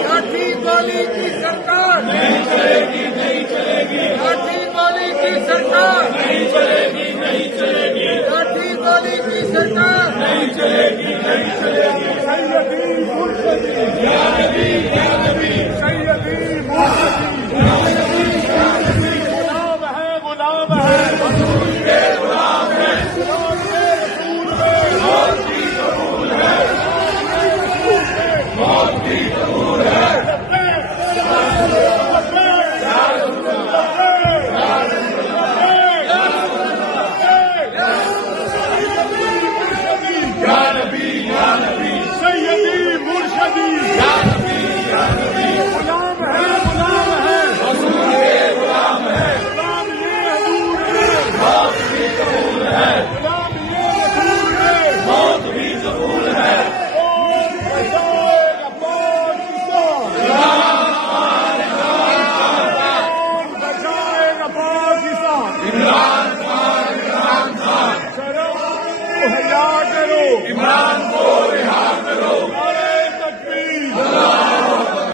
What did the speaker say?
लाठी गोली की सरकार नहीं चलेगी, नहीं चलेगी। लाठी गोली की सरकार नहीं चलेगी, नहीं चलेगी। लाठी गोली की सरकार नहीं चलेगी, नहीं चलेगी।